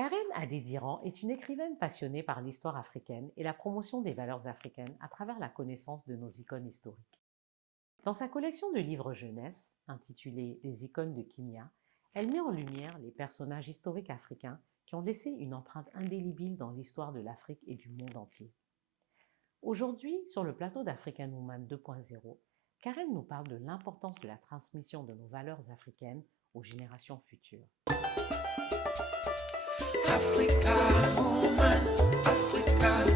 Karen Adediran est une écrivaine passionnée par l'histoire africaine et la promotion des valeurs africaines à travers la connaissance de nos icônes historiques. Dans sa collection de livres jeunesse, intitulée Les icônes de Kimia, elle met en lumière les personnages historiques africains qui ont laissé une empreinte indélébile dans l'histoire de l'Afrique et du monde entier. Aujourd'hui, sur le plateau d'African Woman 2.0, Karen nous parle de l'importance de la transmission de nos valeurs africaines aux générations futures. African woman, African,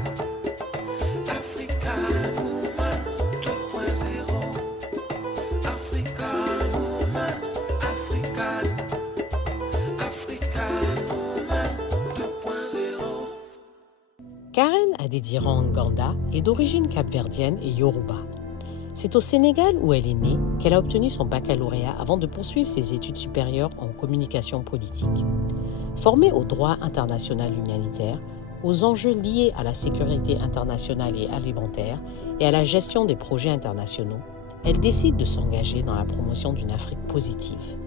African woman 2.0. African woman, African, African woman 2.0. Karen Adediran Nganda est d'origine capverdienne et yoruba. C'est au Sénégal où elle est née qu'elle a obtenu son baccalauréat avant de poursuivre ses études supérieures en communication politique. Formée au droit international humanitaire, aux enjeux liés à la sécurité internationale et alimentaire et à la gestion des projets internationaux, elle décide de s'engager dans la promotion d'une Afrique positive.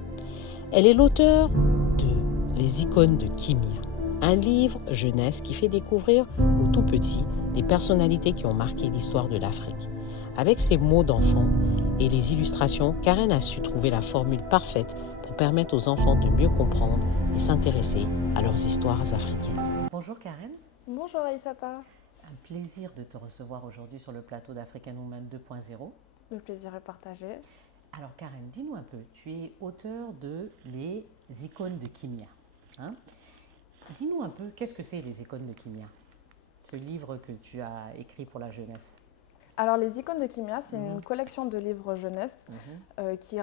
Elle est l'auteure de Les icônes de Kimia, un livre jeunesse qui fait découvrir aux tout petits les personnalités qui ont marqué l'histoire de l'Afrique. Avec ses mots d'enfant et les illustrations, Karen a su trouver la formule parfaite pour permettre aux enfants de mieux comprendre et s'intéresser à leurs histoires africaines. Bonjour Karen. Bonjour Aïssata. Un plaisir de te recevoir aujourd'hui sur le plateau d'African Woman 2.0. Le plaisir est partagé. Alors Karen, dis-nous un peu, tu es auteure de Les icônes de Kimia. Hein? Dis-nous un peu, qu'est-ce que c'est Les icônes de Kimia? Ce livre que tu as écrit pour la jeunesse. Alors les icônes de Kimia, c'est une collection de livres jeunesse qui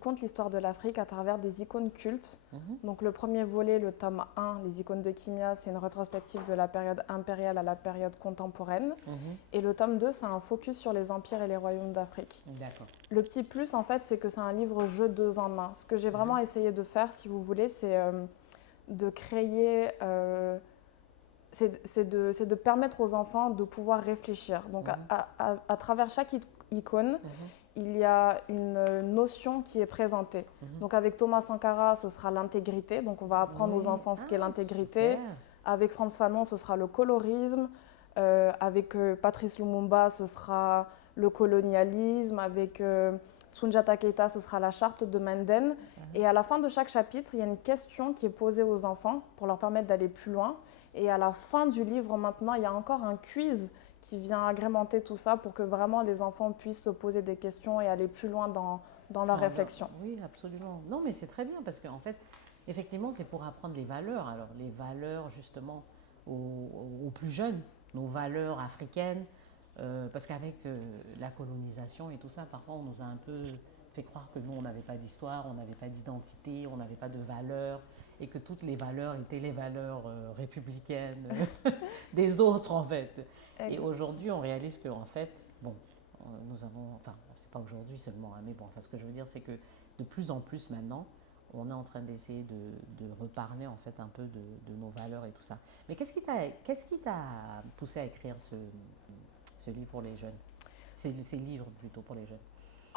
compte l'histoire de l'Afrique à travers des icônes cultes. Donc le premier volet, le tome 1, Les icônes de Kimia, c'est une rétrospective de la période impériale à la période contemporaine. Et le tome 2, c'est un focus sur les empires et les royaumes d'Afrique. D'accord. Le petit plus, en fait, c'est que c'est un livre-jeu 2 en 1. Ce que j'ai vraiment essayé de faire, si vous voulez, c'est de créer... c'est de permettre aux enfants de pouvoir réfléchir. Donc, à travers chaque icône, il y a une notion qui est présentée. Donc, avec Thomas Sankara, ce sera l'intégrité. Donc, on va apprendre aux enfants ce qu'est l'intégrité. Super. Avec Frantz Fanon, ce sera le colorisme. Avec Patrice Lumumba, ce sera le colonialisme. Avec Soundiata Keita, ce sera la charte de Menden. Et à la fin de chaque chapitre, il y a une question qui est posée aux enfants pour leur permettre d'aller plus loin. Et à la fin du livre, maintenant, il y a encore un quiz qui vient agrémenter tout ça pour que vraiment les enfants puissent se poser des questions et aller plus loin dans leur réflexion. Oui, absolument. Non, mais c'est très bien parce qu'en fait, effectivement, c'est pour apprendre les valeurs. Alors, les valeurs, justement, aux plus jeunes, nos valeurs africaines, parce qu'avec la colonisation et tout ça, parfois, on nous a un peu fait croire que nous, on n'avait pas d'histoire, on n'avait pas d'identité, on n'avait pas de valeurs, et que toutes les valeurs étaient les valeurs républicaines des autres, en fait. Et aujourd'hui, on réalise qu'en fait, bon, nous avons, enfin, c'est pas aujourd'hui seulement, hein, mais bon, enfin, ce que je veux dire, c'est que de plus en plus maintenant, on est en train d'essayer de reparler en fait un peu de nos valeurs et tout ça. Mais qu'est-ce qui t'a poussé à écrire ce livre pour les jeunes, ces livres plutôt pour les jeunes?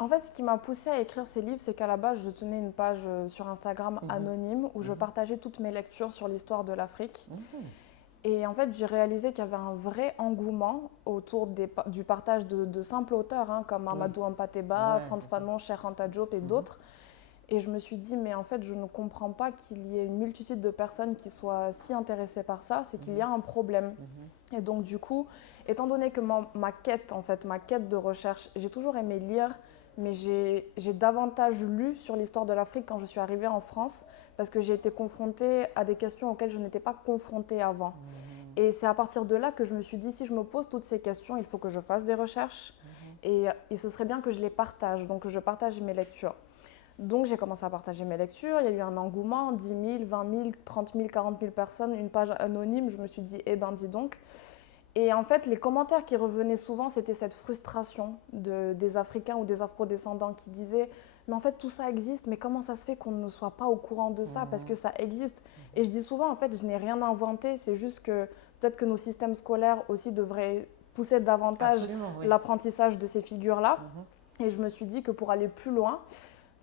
En fait, ce qui m'a poussée à écrire ces livres, c'est qu'à la base, je tenais une page sur Instagram anonyme où je partageais toutes mes lectures sur l'histoire de l'Afrique. Et en fait, j'ai réalisé qu'il y avait un vrai engouement autour du partage de simples auteurs, hein, comme Amadou Hampâté-Bâ, Frantz Fanon, Cheikh Anta Diop et d'autres. Et je me suis dit, mais en fait, je ne comprends pas qu'il y ait une multitude de personnes qui soient si intéressées par ça, c'est qu'il y a un problème. Et donc, du coup, étant donné que ma quête de recherche, j'ai toujours aimé lire, mais j'ai davantage lu sur l'histoire de l'Afrique quand je suis arrivée en France, parce que j'ai été confrontée à des questions auxquelles je n'étais pas confrontée avant. Et c'est à partir de là que je me suis dit, si je me pose toutes ces questions, il faut que je fasse des recherches, et ce serait bien que je les partage, donc que je partage mes lectures. Donc j'ai commencé à partager mes lectures, il y a eu un engouement, 10 000, 20 000, 30 000, 40 000 personnes, une page anonyme, je me suis dit, eh ben dis donc. Et en fait, les commentaires qui revenaient souvent, c'était cette frustration des Africains ou des Afro-descendants qui disaient « Mais en fait, tout ça existe, mais comment ça se fait qu'on ne soit pas au courant de ça parce que ça existe ?» Et je dis souvent, en fait, je n'ai rien inventé, c'est juste que peut-être que nos systèmes scolaires aussi devraient pousser davantage l'apprentissage de ces figures-là. Et je me suis dit que pour aller plus loin,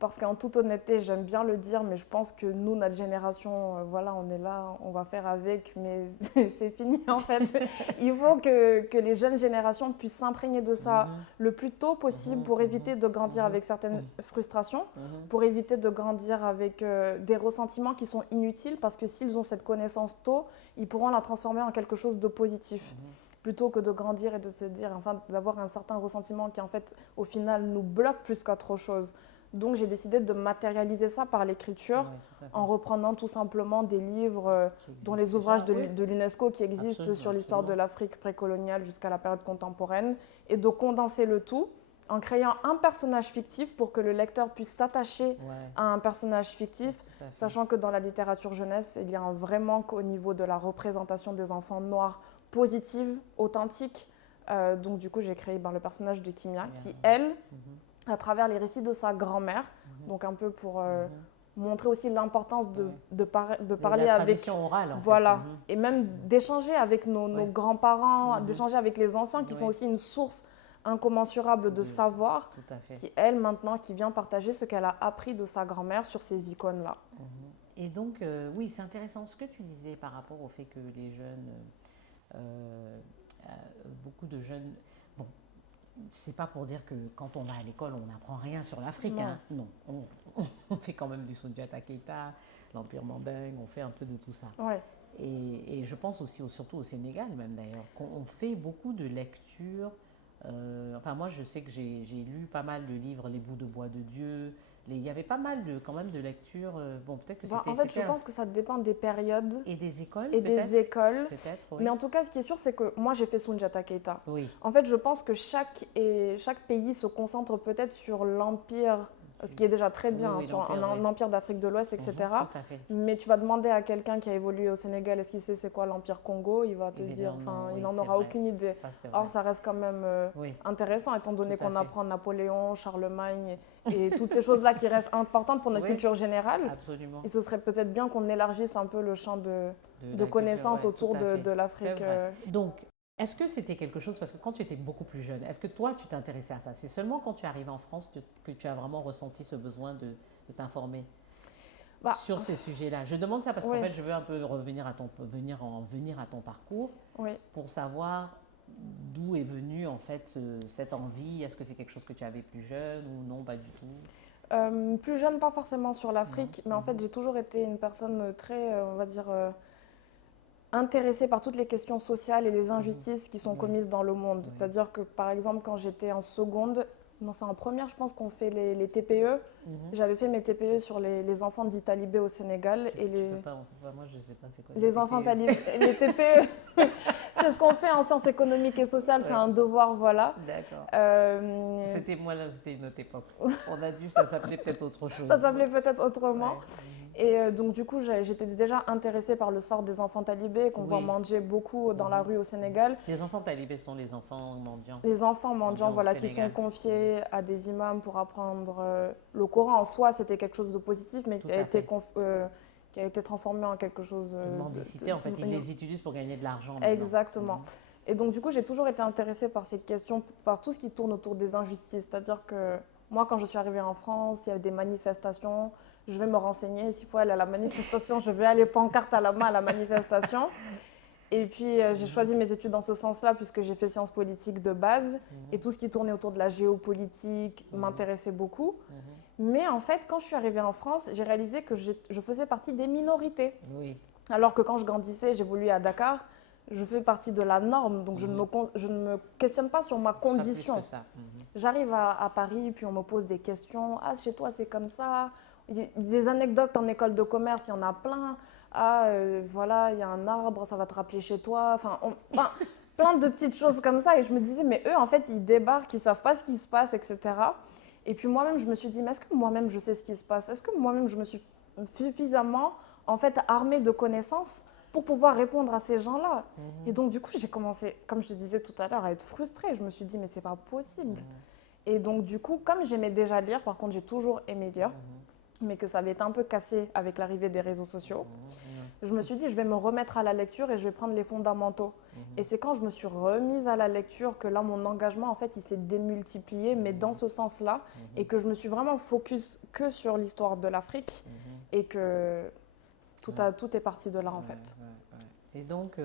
parce qu'en toute honnêteté, j'aime bien le dire, mais je pense que nous, notre génération, voilà, on est là, on va faire avec, mais c'est fini en fait. Il faut que les jeunes générations puissent s'imprégner de ça le plus tôt possible pour éviter de grandir avec certaines frustrations, pour éviter de grandir avec des ressentiments qui sont inutiles, parce que s'ils ont cette connaissance tôt, ils pourront la transformer en quelque chose de positif. Plutôt que de grandir et de se dire, enfin, d'avoir un certain ressentiment qui, en fait, au final, nous bloque plus qu'autre chose. Donc, j'ai décidé de matérialiser ça par l'écriture, en reprenant tout simplement des livres, dont les ouvrages de l'UNESCO qui existent sur l'histoire de l'Afrique précoloniale jusqu'à la période contemporaine, et de condenser le tout en créant un personnage fictif pour que le lecteur puisse s'attacher à un personnage fictif, sachant que dans la littérature jeunesse, il y a un vrai manque au niveau de la représentation des enfants noirs positive, authentique. Donc du coup, j'ai créé le personnage de Kimia qui, elle, à travers les récits de sa grand-mère, donc un peu pour montrer aussi l'importance de parler avec... orale, en voilà, fait. et même d'échanger avec nos grands-parents, d'échanger avec les anciens qui sont aussi une source incommensurable de savoir, qui, elle, maintenant, qui vient partager ce qu'elle a appris de sa grand-mère sur ces icônes-là. Et donc, oui, c'est intéressant ce que tu disais par rapport au fait que les jeunes... beaucoup de jeunes. Bon, c'est pas pour dire que quand on va à l'école, on n'apprend rien sur l'Afrique. Non, on fait quand même du Soundiata Keita, l'Empire mandingue, on fait un peu de tout ça. Ouais. Et je pense aussi, surtout au Sénégal même d'ailleurs, qu'on fait beaucoup de lectures. Enfin, moi, je sais que j'ai lu pas mal de livres, Les bouts de bois de Dieu. Il y avait pas mal quand même de lectures. Bon, peut-être que c'était... En fait, je pense que ça dépend des périodes. Et des écoles, et des écoles. Peut-être, oui. Mais en tout cas, ce qui est sûr, c'est que moi, j'ai fait Soundiata Keita. Oui. En fait, je pense que chaque pays se concentre peut-être sur l'empire, ce qui est déjà très bien, sur un empire d'Afrique de l'Ouest, etc. Tout à fait. Mais tu vas demander à quelqu'un qui a évolué au Sénégal, est-ce qu'il sait c'est quoi l'empire Congo? Il va te dire, enfin, il n'en aura aucune idée. Or, ça reste quand même intéressant, étant donné qu'on apprend Napoléon, Charlemagne et toutes ces choses-là qui restent importantes pour notre culture générale. Absolument. Et ce serait peut-être bien qu'on élargisse un peu le champ de connaissances autour de l'Afrique. Donc, est-ce que c'était quelque chose, parce que quand tu étais beaucoup plus jeune, est-ce que toi, tu t'intéressais à ça? C'est seulement quand tu es arrivé en France que tu as vraiment ressenti ce besoin de t'informer sur ces sujets-là? Je demande ça parce qu'en fait, je veux un peu revenir à ton parcours pour savoir d'où est venue en fait cette envie. Est-ce que c'est quelque chose que tu avais plus jeune ou non, pas du tout? Plus jeune, pas forcément sur l'Afrique, mais en fait, j'ai toujours été une personne très, on va dire... intéressée par toutes les questions sociales et les injustices qui sont commises dans le monde. C'est-à-dire que, par exemple, quand j'étais en seconde, non, c'est en première, je pense qu'on fait les TPE. J'avais fait mes TPE sur les enfants dits talibés au Sénégal. Moi, je ne sais pas c'est quoi. Les enfants talibés, les TPE, c'est ce qu'on fait en sciences économiques et sociales, c'est un devoir, voilà. D'accord. C'était une autre époque. On a dû, ça s'appelait peut-être autre chose. Ça s'appelait peut-être autrement. Et donc, du coup, j'étais déjà intéressée par le sort des enfants talibés qu'on voit manger beaucoup dans la rue au Sénégal. Les enfants talibés sont les enfants mendiants. Les enfants mendiants, voilà, qui sont confiés à des imams pour apprendre le Coran. En soi, c'était quelque chose de positif, mais qui a été transformé en quelque chose de mendicité. En fait, ils les utilisent pour gagner de l'argent. Exactement. Et donc, du coup, j'ai toujours été intéressée par cette question, par tout ce qui tourne autour des injustices. C'est-à-dire que moi, quand je suis arrivée en France, il y avait des manifestations. Je vais me renseigner. S'il faut aller à la manifestation, je vais aller pancarte à la main à la manifestation. Et puis, j'ai choisi mes études dans ce sens-là, puisque j'ai fait sciences politiques de base. Et tout ce qui tournait autour de la géopolitique m'intéressait beaucoup. Mais en fait, quand je suis arrivée en France, j'ai réalisé que je faisais partie des minorités. Oui. Alors que quand je grandissais, j'évoluais à Dakar, je fais partie de la norme. Donc, je ne me questionne pas sur ma condition. Pas plus que ça. J'arrive à Paris, puis on me pose des questions. Ah, chez toi, c'est comme ça. Des anecdotes en école de commerce, il y en a plein. Ah, voilà, il y a un arbre, ça va te rappeler chez toi. Enfin, plein de petites choses comme ça. Et je me disais, mais eux, en fait, ils débarquent, ils ne savent pas ce qui se passe, etc. Et puis moi-même, je me suis dit, mais est-ce que moi-même, je sais ce qui se passe? Est-ce que moi-même, je me suis suffisamment, en fait, armée de connaissances pour pouvoir répondre à ces gens-là? Et donc, du coup, j'ai commencé, comme je te disais tout à l'heure, à être frustrée. Je me suis dit, mais c'est pas possible. Et donc, du coup, comme j'aimais déjà lire, par contre, j'ai toujours aimé lire, mais que ça avait été un peu cassé avec l'arrivée des réseaux sociaux. je me suis dit, je vais me remettre à la lecture et je vais prendre les fondamentaux. Mhm. Et c'est quand je me suis remise à la lecture que là, mon engagement, en fait, il s'est démultiplié, mais dans ce sens-là, et que je me suis vraiment focus que sur l'histoire de l'Afrique et que tout est parti de là, en fait. Et donc,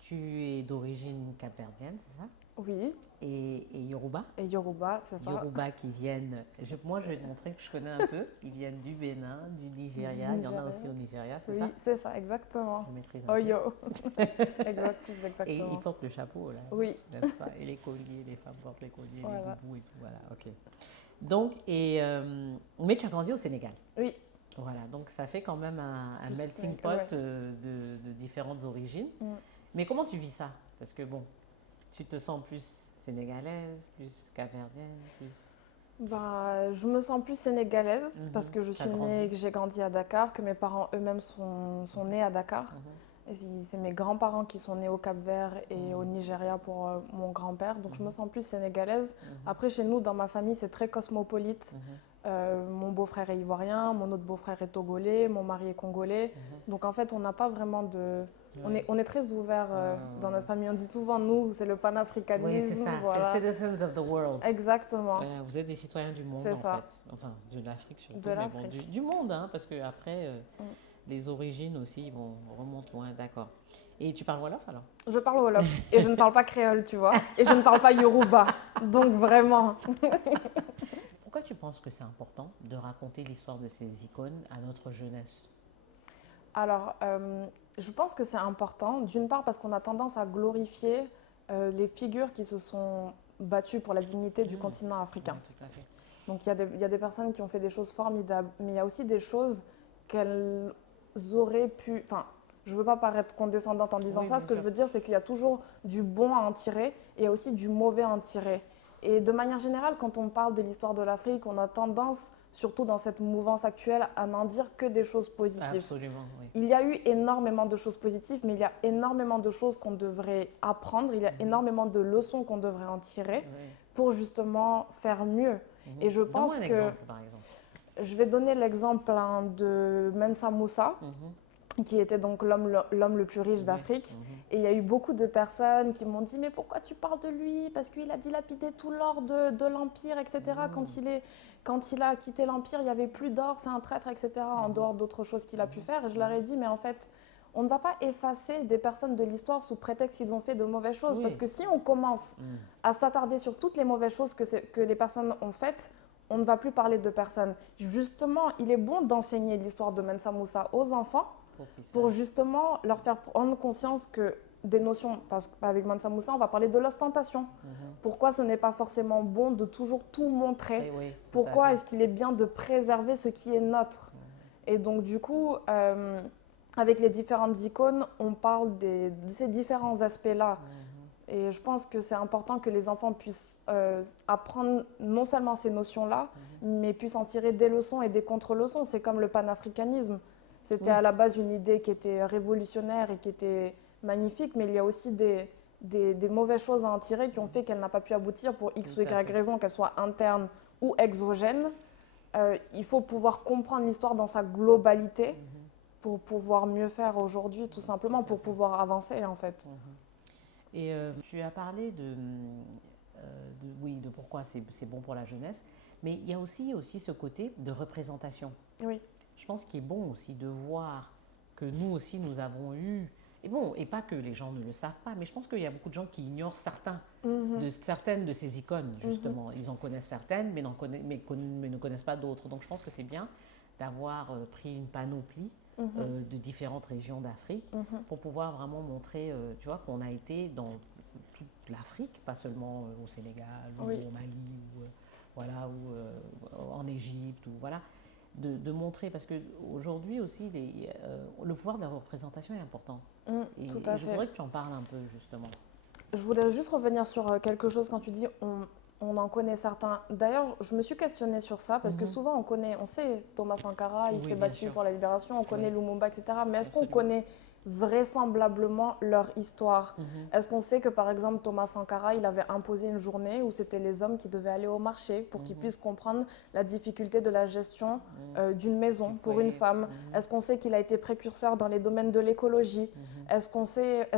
tu es d'origine capverdienne, c'est ça? Oui, Et Yoruba? et Yoruba, c'est ça. Yoruba qui viennent, moi je vais te montrer que je connais un peu, ils viennent du Bénin, du Nigeria, il y en a Nigeria. aussi au Nigeria, c'est Oui, ça? c'est ça, exactement. Je maîtrise un peu. Oyo. Exact, Et exactement. ils portent le chapeau là, Oui. n'est-ce pas? Et les colliers, les femmes portent les colliers, Voilà. les boubous et tout, voilà, ok. Donc, mais tu as grandi au Sénégal. Oui, Voilà, donc ça fait quand même un Plus melting pot Sénégal, de différentes origines. Mm. Mais comment tu vis ça? Parce que bon, tu te sens plus sénégalaise, plus capverdienne, plus... bah, je me sens plus sénégalaise Mhm. parce que je T'as suis grandi. née, que j'ai grandi à Dakar, que mes parents eux-mêmes sont nés à Dakar. Mhm. Et c'est mes grands-parents qui sont nés au Cap-Vert et au Nigeria pour mon grand-père. Donc je me sens plus sénégalaise. Après, chez nous, dans ma famille, c'est très cosmopolite. Mon beau-frère est ivoirien, mon autre beau-frère est togolais, mon mari est congolais. Donc en fait, on n'a pas vraiment de... On est très ouvert dans notre famille. On dit souvent, nous, c'est le panafricanisme. Oui, c'est ça, voilà. c'est citizens of the world. Exactement. Voilà, vous êtes des citoyens du monde C'est en ça. fait. Enfin, de l'Afrique surtout, De mais bon, l'Afrique. du monde, hein, parce que après, les origines aussi remontent loin, d'accord. Et tu parles Wolof alors? Je parle Wolof et je ne parle pas créole, tu vois. Et je ne parle pas Yoruba. Donc vraiment. Pourquoi tu penses que c'est important de raconter l'histoire de ces icônes à notre jeunesse? Alors, je pense que c'est important, d'une part parce qu'on a tendance à glorifier les figures qui se sont battues pour la dignité du continent africain. Oui, tout à fait. Donc il y a des personnes qui ont fait des choses formidables, mais il y a aussi des choses qu'elles auraient pu... Enfin, je ne veux pas paraître condescendante en disant Oui, ça, bien ce que sûr. je veux dire, c'est qu'il y a toujours du bon à en tirer et il y a aussi du mauvais à en tirer. Et de manière générale, quand on parle de l'histoire de l'Afrique, on a tendance, surtout dans cette mouvance actuelle, à n'en dire que des choses positives. Absolument, oui. Il y a eu énormément de choses positives, mais il y a énormément de choses qu'on devrait apprendre, il y a énormément de leçons qu'on devrait en tirer Oui. pour justement faire mieux. Et je Donne-moi pense un que exemple, par exemple. je vais donner l'exemple de Mensa Moussa, qui était donc l'homme le plus riche d'Afrique. Et il y a eu beaucoup de personnes qui m'ont dit « Mais pourquoi tu parles de lui? Parce qu'il a dilapidé tout l'or de l'Empire, etc. Quand il a quitté l'Empire, il n'y avait plus d'or, c'est un traître, etc. » En dehors d'autres choses qu'il a pu faire. Et je leur ai dit « Mais en fait, on ne va pas effacer des personnes de l'histoire sous prétexte qu'ils ont fait de mauvaises choses. Oui. Parce que si on commence à s'attarder sur toutes les mauvaises choses que les personnes ont faites, on ne va plus parler de personnes. Justement, il est bon d'enseigner l'histoire de Mensa Moussa aux enfants pour justement leur faire prendre conscience que des notions, parce qu'avec Mansa Moussa, on va parler de l'ostentation. Pourquoi ce n'est pas forcément bon de toujours tout montrer? Oui, tout à Pourquoi fait. est-ce qu'il est bien de préserver ce qui est nôtre? Et donc, du coup, avec les différentes icônes, on parle de ces différents aspects-là. Et je pense que c'est important que les enfants puissent apprendre non seulement ces notions-là, mais puissent en tirer des leçons et des contre-leçons. C'est comme le panafricanisme. C'était à la base une idée qui était révolutionnaire et qui était magnifique, mais il y a aussi des mauvaises choses à en tirer qui ont fait qu'elle n'a pas pu aboutir pour X Tout ou à Y fait. raison, qu'elle soit interne ou exogène. Il faut pouvoir comprendre l'histoire dans sa globalité pour pouvoir mieux faire aujourd'hui, tout simplement, pour pouvoir avancer en fait. Et tu as parlé de pourquoi c'est bon pour la jeunesse, mais il y a aussi ce côté de représentation. Oui. Je pense qu'il est bon aussi de voir que nous aussi, nous avons eu, et bon, et pas que les gens ne le savent pas, mais je pense qu'il y a beaucoup de gens qui ignorent certaines de ces icônes, justement. Ils en connaissent certaines, mais ne connaissent pas d'autres. Donc je pense que c'est bien d'avoir pris une panoplie de différentes régions d'Afrique pour pouvoir vraiment montrer, tu vois, qu'on a été dans toute l'Afrique, pas seulement au Sénégal ou au Mali ou en Égypte ou voilà. De montrer, parce qu'aujourd'hui aussi, le pouvoir de la représentation est important. Et Tout à je fait. voudrais que tu en parles un peu, justement. Je voudrais juste revenir sur quelque chose quand tu dis on en connaît certains. D'ailleurs, je me suis questionnée sur ça parce que souvent on sait Thomas Sankara, il Oui, s'est bien battu sûr. pour la libération, on connaît Lumumba, etc. Mais est-ce qu'on Absolument. connaît vraisemblablement leur histoire. Est-ce qu'on sait que par exemple Thomas Sankara, il avait imposé une journée où c'était les hommes qui devaient aller au marché pour qu'ils puissent comprendre la difficulté de la gestion d'une maison pour une femme? Est-ce qu'on sait qu'il a été précurseur dans les domaines de l'écologie? Est-ce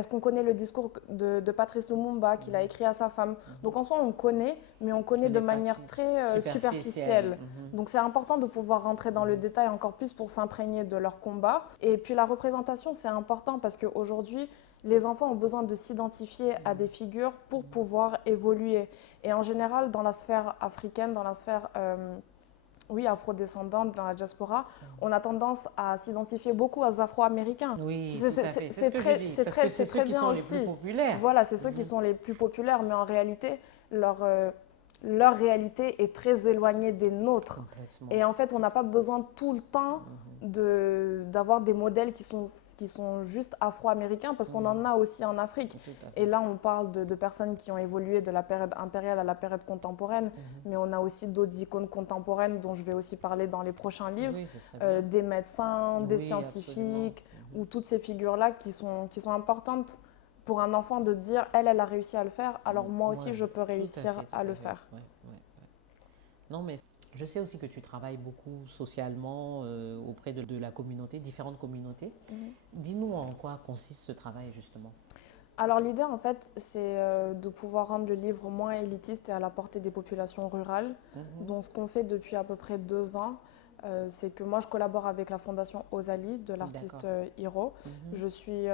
qu'on connaît le discours de Patrice Lumumba qu'il a écrit à sa femme? Donc en soi on connaît, mais on connaît de manière très superficielle. Donc c'est important de pouvoir rentrer dans le détail encore plus pour s'imprégner de leur combat. Et puis la représentation, c'est important parce qu'aujourd'hui, les enfants ont besoin de s'identifier à des figures pour pouvoir évoluer. Et en général, dans la sphère africaine, dans la sphère afrodescendante, dans la diaspora, on a tendance à s'identifier beaucoup aux Afro-Américains. Oui, tout à fait. C'est c'est très bien aussi. Les plus populaires. Voilà, c'est ceux qui sont les plus populaires, mais en réalité, leur réalité est très éloignée des nôtres. Et en fait, on n'a pas besoin tout le temps d'avoir des modèles qui sont juste afro-américains, parce qu'on en a aussi en Afrique. Et là, on parle de personnes qui ont évolué de la période impériale à la période contemporaine, mais on a aussi d'autres icônes contemporaines dont je vais aussi parler dans les prochains livres, des médecins, des scientifiques, ou toutes ces figures-là qui sont importantes pour un enfant de dire elle a réussi à le faire, alors moi aussi je peux réussir à le faire. Non, mais je sais aussi que tu travailles beaucoup socialement auprès de la communauté, différentes communautés. Dis-nous en quoi consiste ce travail justement. Alors l'idée en fait c'est de pouvoir rendre le livre moins élitiste et à la portée des populations rurales. Donc ce qu'on fait depuis à peu près 2 ans, c'est que moi je collabore avec la fondation Ozali de l'artiste Hiro. Je suis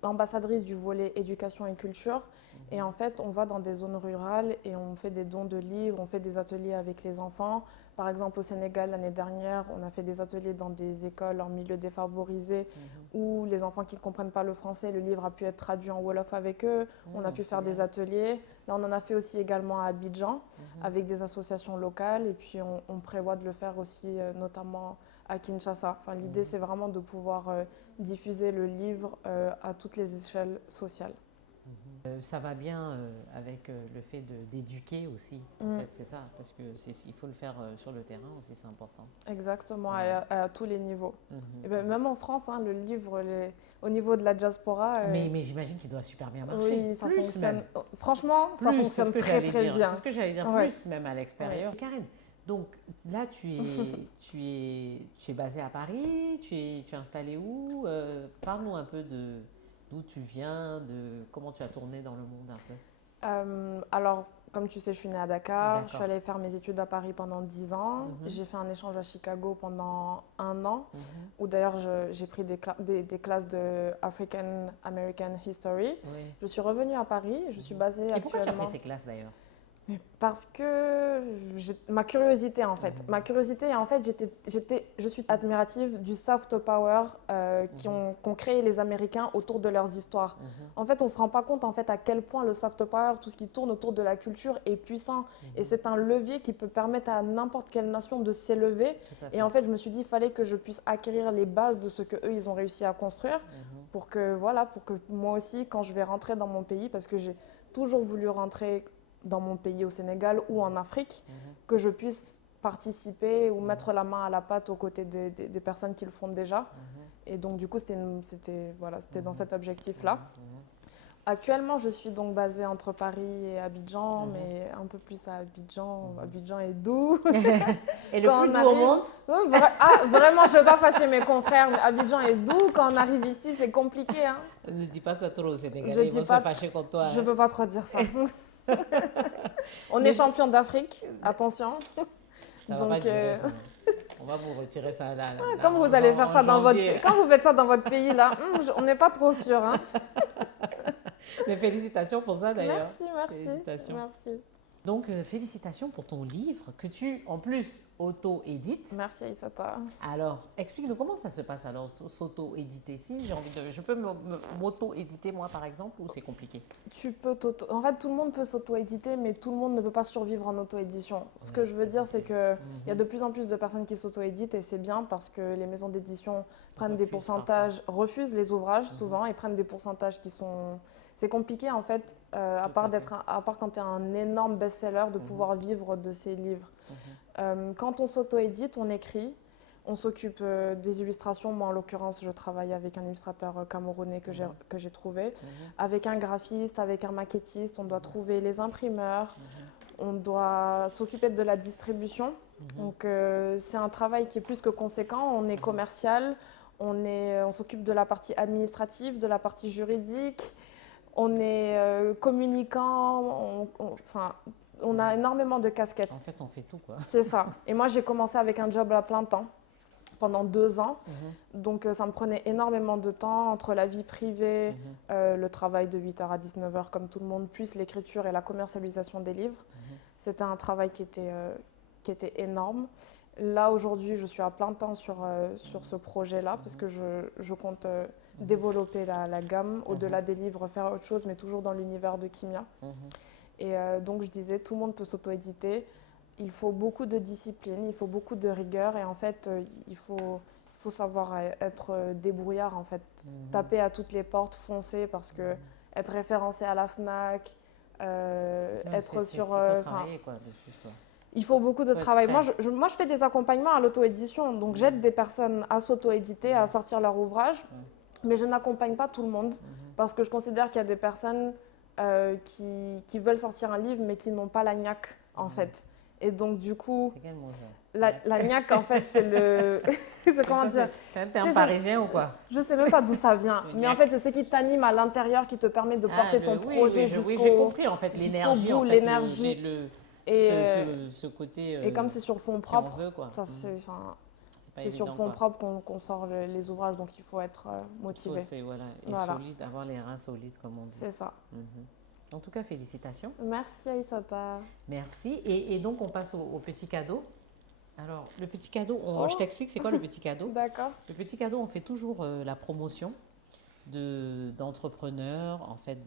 l'ambassadrice du volet éducation et culture. Et en fait, on va dans des zones rurales et on fait des dons de livres, on fait des ateliers avec les enfants. Par exemple, au Sénégal, l'année dernière, on a fait des ateliers dans des écoles en milieu défavorisé où les enfants qui ne comprennent pas le français, le livre a pu être traduit en Wolof avec eux. On a pu faire des ateliers. Là, on en a fait aussi également à Abidjan avec des associations locales. Et puis, on prévoit de le faire aussi notamment à Kinshasa. Enfin, l'idée, c'est vraiment de pouvoir diffuser le livre à toutes les échelles sociales. Ça va bien avec le fait d'éduquer aussi, en fait, c'est ça, parce qu'il faut le faire sur le terrain aussi, c'est important. Exactement, à tous les niveaux. Et ben, même en France, hein, le livre, au niveau de la diaspora… Mais j'imagine qu'il doit super bien marcher. Oui, ça fonctionne. Même. Franchement, ça fonctionne très bien. C'est ce que j'allais dire, plus même à l'extérieur. Karine, donc là, tu es basée à Paris, tu es installée où? Parle-nous un peu d'où tu viens, de comment tu as tourné dans le monde un peu. Alors, comme tu sais, je suis née à Dakar. Je suis allée faire mes études à Paris pendant 10 ans. J'ai fait un échange à Chicago pendant 1 an, où d'ailleurs j'ai pris des classes de African American History. Je suis revenue à Paris. Je suis basée actuellement… Et pourquoi tu as pris ces classes d'ailleurs? Parce que ma curiosité en fait. Ma curiosité, en fait, je suis admirative du soft power qu'ont créé les Américains autour de leurs histoires. En fait, on ne se rend pas compte en fait, à quel point le soft power, tout ce qui tourne autour de la culture est puissant. Et c'est un levier qui peut permettre à n'importe quelle nation de s'élever. Et en fait, je me suis dit qu'il fallait que je puisse acquérir les bases de ce qu'eux, ils ont réussi à construire pour que moi aussi, quand je vais rentrer dans mon pays, parce que j'ai toujours voulu rentrer dans mon pays au Sénégal ou en Afrique, que je puisse participer ou mettre la main à la pâte aux côtés des personnes qui le font déjà. Et donc du coup, c'était dans cet objectif-là. Actuellement, je suis donc basée entre Paris et Abidjan, mais un peu plus à Abidjan. Abidjan est doux. Et le plus doux au monde? Vraiment, je ne veux pas fâcher mes confrères, mais Abidjan est doux. Quand on arrive ici, c'est compliqué. Hein. Ne dis pas ça trop aux Sénégalais, ils vont se fâcher contre toi. Je ne peux pas trop dire ça. On est champion d'Afrique, attention. Ça donc, va pas durer, ça. On va vous retirer ça là. Quand vous allez faire ça dans quand vous faites ça dans votre pays là, on n'est pas trop sûr. Hein. Mais félicitations pour ça d'ailleurs. Merci. Donc, félicitations pour ton livre que tu, en plus, auto-édites. Merci, Aïssata. Alors, explique-nous comment ça se passe alors, s'auto-éditer. Si je peux m'auto-éditer moi, par exemple, ou c'est compliqué? Tu peux en fait, tout le monde peut s'auto-éditer, mais tout le monde ne peut pas survivre en auto-édition. Ce que je veux dire, c'est qu'il y a de plus en plus de personnes qui s'auto-éditent et c'est bien parce que les maisons d'édition prennent des pourcentages, refusent les ouvrages souvent et prennent des pourcentages qui sont… C'est compliqué en fait, à part quand tu es un énorme best-seller, de pouvoir vivre de ces livres. Quand on s'auto-édite, on écrit, On s'occupe des illustrations. Moi, en l'occurrence, je travaille avec un illustrateur camerounais que j'ai trouvé, avec un graphiste, avec un maquettiste. On doit trouver les imprimeurs. On doit s'occuper de la distribution. Donc, c'est un travail qui est plus que conséquent. On est commercial, on s'occupe de la partie administrative, de la partie juridique. On est communicant. Enfin, on a énormément de casquettes. En fait, on fait tout, quoi. C'est ça. Et moi, j'ai commencé avec un job à plein temps pendant 2 ans. Donc, ça me prenait énormément de temps entre la vie privée, le travail de 8h à 19h comme tout le monde, plus l'écriture et la commercialisation des livres. C'était un travail qui était énorme. Là, aujourd'hui, je suis à plein temps sur ce projet-là parce que je compte développer la gamme, au-delà des livres, faire autre chose, mais toujours dans l'univers de Kimia. Et donc, je disais, tout le monde peut s'auto-éditer. Il faut beaucoup de discipline, il faut beaucoup de rigueur et en fait, il faut savoir être débrouillard, en fait. Taper à toutes les portes, foncer parce que être référencé à la FNAC, être sur… Il faut travailler, quoi, dessus, quoi. Il faut beaucoup de Faut être travail. prêt. Moi, je fais des accompagnements à l'auto-édition, donc j'aide des personnes à s'auto-éditer, à sortir leur ouvrage, mais je n'accompagne pas tout le monde parce que je considère qu'il y a des personnes qui veulent sortir un livre mais qui n'ont pas la niaque, en fait. Et donc, du coup, C'est quel mot, ça? la niaque, en fait, c'est le… c'est comment dire? C'est un terme C'est- parisien ou quoi? Je sais même pas d'où ça vient, Le mais en niaque. fait, c'est ce qui t'anime à l'intérieur qui te permet de porter ton projet oui, jusqu'au… j'ai compris, en fait, jusqu'au l'énergie. bout, En fait, l'énergie. Et, ce côté. et comme c'est sur fond qu'on propre, veut, quoi. ça, Pas c'est sur évident, fond quoi. propre qu'on sort les ouvrages, donc il faut être motivé. C'est, voilà, et Voilà. solide, avoir les reins solides, comme on dit. C'est ça. En tout cas, félicitations. Merci Aïssata. Merci. Et donc, on passe au petit cadeau. Alors, le petit cadeau, Oh. je t'explique, c'est quoi le petit cadeau? D'accord. Le petit cadeau, on fait toujours la promotion d'entrepreneurs, en fait,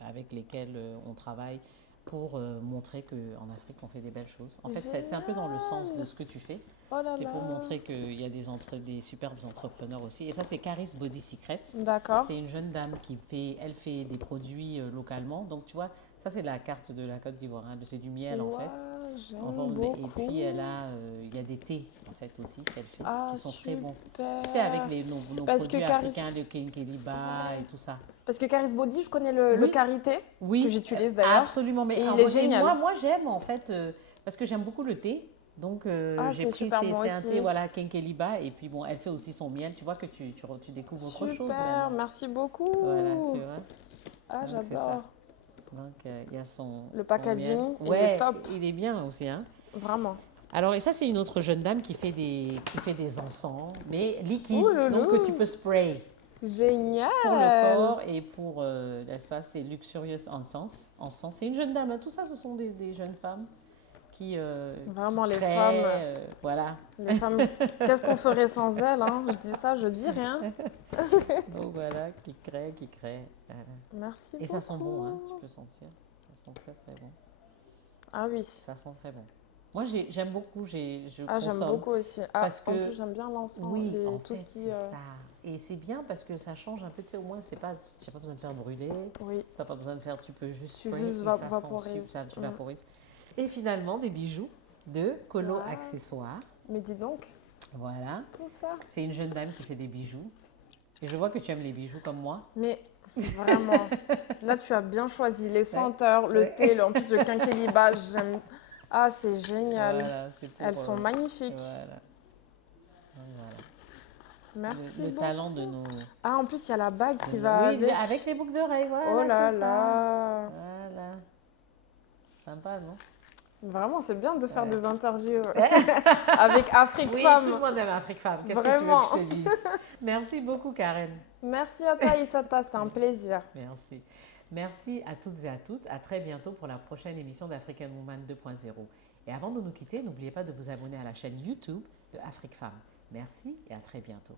avec lesquels on travaille pour montrer qu'en Afrique, on fait des belles choses. En fait, c'est un peu dans le sens de ce que tu fais. Oh là C'est là. pour montrer qu'il y a des superbes entrepreneurs aussi. Et ça, c'est Caris Body Secret. D'accord. C'est une jeune dame elle fait des produits localement. Donc, tu vois, ça, c'est la carte de la Côte d'Ivoire. Hein. C'est du miel, en fait. Ouah, j'aime En forme beaucoup. Et puis, il y a des thés, en fait, aussi, qu'elle fait, Ah, qui sont très bons. super. Tu sais, avec nos Parce que produits Caris- africains, le kenkeliba C'est vrai. et tout ça. Parce que Caris Body, je connais le Oui. karité Oui, que j'utilise d'ailleurs. absolument. Mais Et il en est vrai, génial. Moi, j'aime, en fait, parce que j'aime beaucoup le thé. Donc, Ah, j'ai c'est pris super, moi c'est un aussi. thé, voilà, kenkeliba. Et puis, bon, elle fait aussi son miel. Tu vois que tu découvres autre chose. Super, maintenant. merci beaucoup. Voilà, tu vois. Ah, Donc, c'est j'adore. Donc, il y a Le son packaging, miel. il Ouais, est top. il est bien aussi, hein. Vraiment. Alors, et ça, c'est une autre jeune dame qui fait des encens, mais liquides, Ouh là donc là. que tu peux spray Génial. pour le corps et pour l'espace. C'est Luxurious Encens. C'est une jeune dame, hein. Tout ça, ce sont des jeunes femmes qui Vraiment, qui les créent, femmes. voilà. Les femmes, qu'est-ce qu'on ferait sans elles, hein? Je dis ça, je dis rien. Donc voilà, qui créent. Voilà. Merci Et ça sent beaucoup. bon, hein, tu peux sentir. Ça sent très très bon. Ah oui. Ça sent très bon. Moi, j'aime beaucoup, je Ah, j'aime consomme. beaucoup aussi. Ah, Parce en que- plus, j'aime bien l'encens. Oui, en tout fait, ce qui. c'est ça. Et c'est bien parce que ça change un peu, tu sais, au moins, tu n'as pas besoin de faire brûler, Oui. tu n'as pas besoin de faire, tu peux juste Tu spray juste et va- ça sent vaporises. super, tu Mm. vaporises. Et finalement, des bijoux de Colo Wow. Accessoires. Mais dis donc, Voilà. tout ça. C'est une jeune dame qui fait des bijoux. Et je vois que tu aimes les bijoux comme moi. Mais vraiment, là, tu as bien choisi les senteurs, le thé, en plus, le quinquiliba, j'aime. Ah, c'est génial. Voilà, c'est pour, Elles sont magnifiques. Voilà. Voilà. Merci Le beaucoup. talent de nos. Ah, en plus, il y a la bague qui va oui, avec. avec les boucles d'oreilles, voilà. Oh là c'est ça. là. Voilà. Sympa, non? Vraiment, c'est bien de faire Ouais. des interviews avec Afrique Oui, Femme. tout le monde aime Afrique Femme. Qu'est-ce Vraiment. que tu veux que je te dise? Merci beaucoup, Karen. Merci à toi, Issata, c'était un plaisir. Merci. Merci à toutes et à toutes. À très bientôt pour la prochaine émission d'African Woman 2.0. Et avant de nous quitter, n'oubliez pas de vous abonner à la chaîne YouTube de Afrique Femme. Merci et à très bientôt.